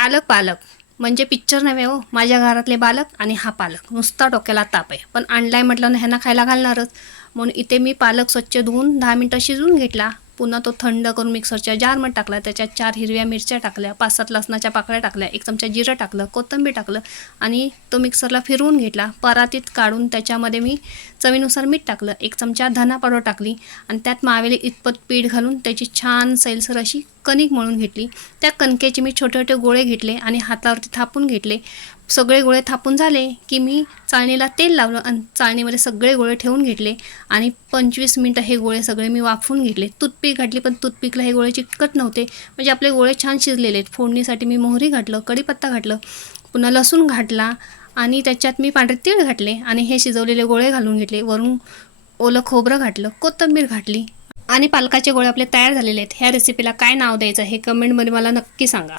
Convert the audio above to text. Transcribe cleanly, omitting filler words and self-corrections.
पालक पालक म्हणजे पिक्चर नव्हे हो, माझ्या घरातले बालक आणि हा पालक नुसता डोक्याला ताप आहे. पण आणलाय म्हटलं ना ह्यांना खायला घालणारच, म्हणून इथे मी पालक स्वच्छ धुवून 10 मिनटं शिजवून घेतला. पुन्हा तो थंड करून मिक्सरच्या जारमध्ये टाकला. त्याच्यात 4 हिरव्या मिरच्या टाकल्या, 5-7 लसणाच्या पाकळ्या टाकल्या, 1 चमचा जिरं टाकलं, कोथिंबीर टाकलं आणि तो मिक्सरला फिरवून घेतला. परातीत काढून त्याच्यामध्ये मी चवीनुसार मीठ टाकलं, 1 चमचा धना पावडर टाकली आणि त्यात मावेली इतपत पीठ घालून त्याची छान सैलसर अशी कणिक मळून घेतली. त्या कणकेचे मी छोटे छोटे गोळे घेतले आणि हातावरती थापून घेतले. सगळे गोळे थापून झाले की मी चाळणीला तेल लावलं आणि चाळणीमध्ये सगळे गोळे ठेवून घेतले आणि 25 मिनटं हे गोळे सगळे मी वाफवून घेतले. टूथपिक घातली पण टूथपिकला हे गोळे चिकट नव्हते, म्हणजे आपले गोळे छान शिजलेले आहेत. फोडणीसाठी मी मोहरी घातलं, कढीपत्ता घातलं, पुन्हा लसूण घातला आणि त्याच्यात मी पांढरे तीळ घातले आणि हे शिजवलेले गोळे घालून घेतले. वरून ओलं खोबरं घातलं, कोथिंबीर घातली आणि पालकाचे गोळे आपले तयार झालेले आहेत. ह्या रेसिपीला काय नाव द्यायचं हे कमेंटमध्ये मला नक्की सांगा.